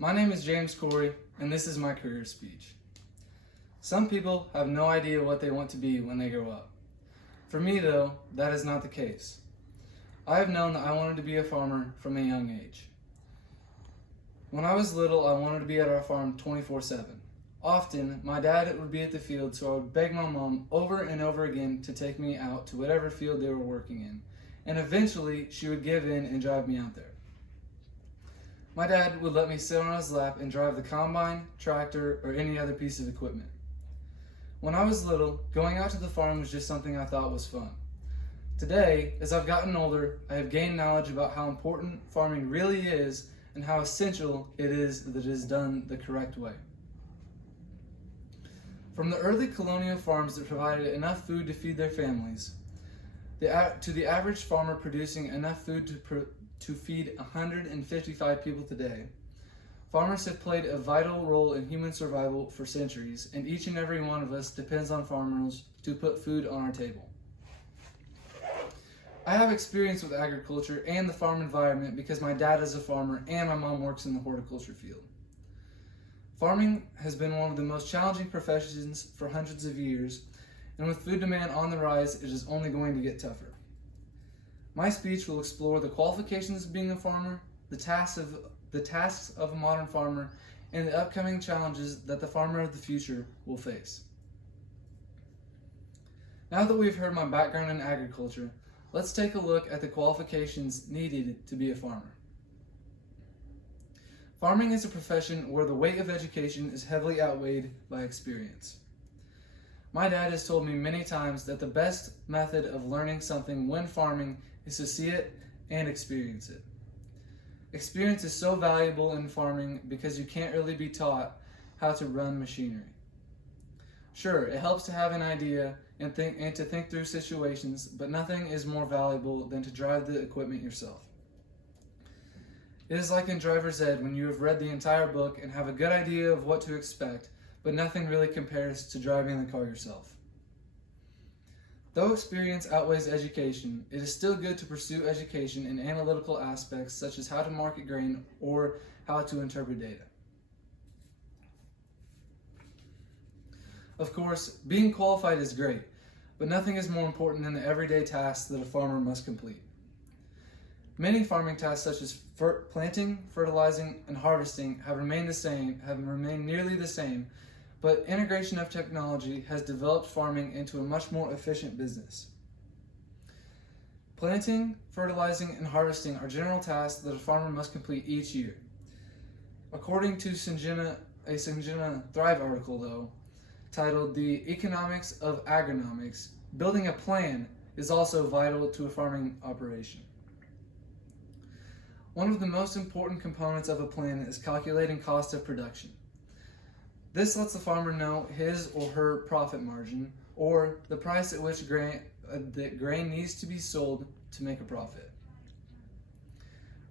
My name is James Corey, and this is my career speech. Some people have no idea what they want to be when they grow up. For me, though, that is not the case. I have known that I wanted to be a farmer from a young age. When I was little, I wanted to be at our farm 24/7. Often, my dad would be at the field, so I would beg my mom over and over again to take me out to whatever field they were working in, and eventually she would give in and drive me out there. My dad would let me sit on his lap and drive the combine, tractor, or any other piece of equipment. When I was little, going out to the farm was just something I thought was fun. Today, as I've gotten older, I have gained knowledge about how important farming really is and how essential it is that it is done the correct way. From the early colonial farms that provided enough food to feed their families, to the average farmer producing enough food to feed 155 people today, farmers have played a vital role in human survival for centuries, and each and every one of us depends on farmers to put food on our table. I have experience with agriculture and the farm environment because my dad is a farmer and my mom works in the horticulture field. Farming has been one of the most challenging professions for hundreds of years, and with food demand on the rise, it is only going to get tougher. My speech will explore the qualifications of being a farmer, the tasks of a modern farmer, and the upcoming challenges that the farmer of the future will face. Now that we've heard my background in agriculture, let's take a look at the qualifications needed to be a farmer. Farming is a profession where the weight of education is heavily outweighed by experience. My dad has told me many times that the best method of learning something when farming is to see it and experience it. Experience is so valuable in farming because you can't really be taught how to run machinery. Sure, it helps to have an idea and to think through situations, but nothing is more valuable than to drive the equipment yourself. It is like in driver's ed when you have read the entire book and have a good idea of what to expect, but nothing really compares to driving the car yourself. Though experience outweighs education, it is still good to pursue education in analytical aspects such as how to market grain or how to interpret data. Of course, being qualified is great, but nothing is more important than the everyday tasks that a farmer must complete. Many farming tasks such as planting, fertilizing, and harvesting have remained nearly the same, but integration of technology has developed farming into a much more efficient business. Planting, fertilizing, and harvesting are general tasks that a farmer must complete each year. According to a Syngenta Thrive article, though, titled The Economics of Agronomics, building a plan is also vital to a farming operation. One of the most important components of a plan is calculating cost of production. This lets the farmer know his or her profit margin, or the price at which the grain needs to be sold to make a profit.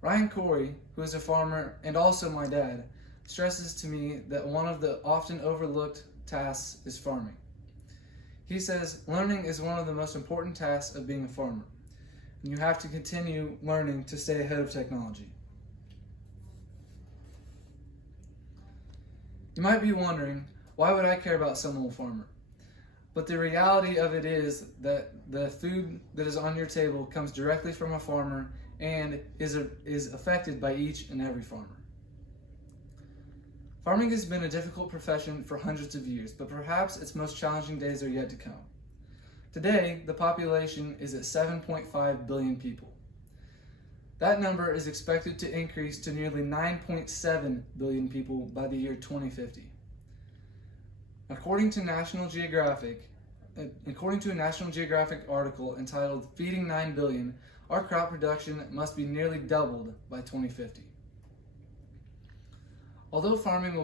Ryan Corey, who is a farmer and also my dad, stresses to me that one of the often overlooked tasks is farming. He says, learning is one of the most important tasks of being a farmer, and you have to continue learning to stay ahead of technology. You might be wondering, why would I care about some old farmer? But the reality of it is that the food that is on your table comes directly from a farmer and is affected by each and every farmer. Farming has been a difficult profession for hundreds of years, but perhaps its most challenging days are yet to come. Today, the population is at 7.5 billion people. That number is expected to increase to nearly 9.7 billion people by the year 2050. According to a National Geographic article entitled Feeding 9 Billion, our crop production must be nearly doubled by 2050. Although farming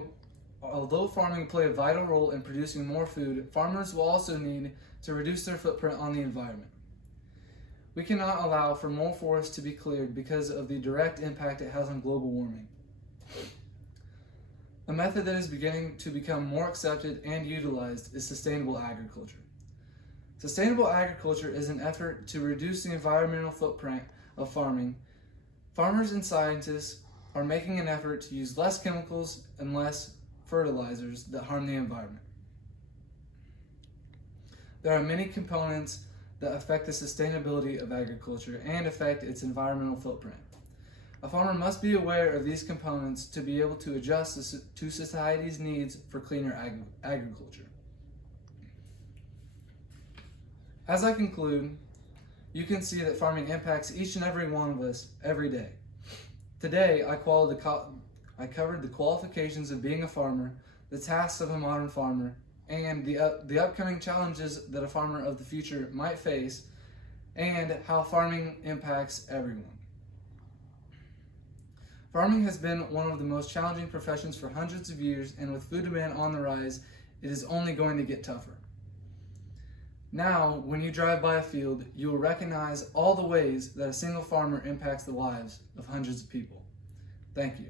will play a vital role in producing more food, farmers will also need to reduce their footprint on the environment. We cannot allow for more forests to be cleared because of the direct impact it has on global warming. A method that is beginning to become more accepted and utilized is sustainable agriculture. Sustainable agriculture is an effort to reduce the environmental footprint of farming. Farmers and scientists are making an effort to use less chemicals and less fertilizers that harm the environment. There are many components that affect the sustainability of agriculture and affect its environmental footprint. A farmer must be aware of these components to be able to adjust to society's needs for cleaner agriculture. As I conclude, you can see that farming impacts each and every one of us every day. Today, I covered the qualifications of being a farmer, the tasks of a modern farmer, and the upcoming challenges that a farmer of the future might face, and how farming impacts everyone. Farming has been one of the most challenging professions for hundreds of years, and with food demand on the rise, it is only going to get tougher. Now, when you drive by a field, you will recognize all the ways that a single farmer impacts the lives of hundreds of people. Thank you.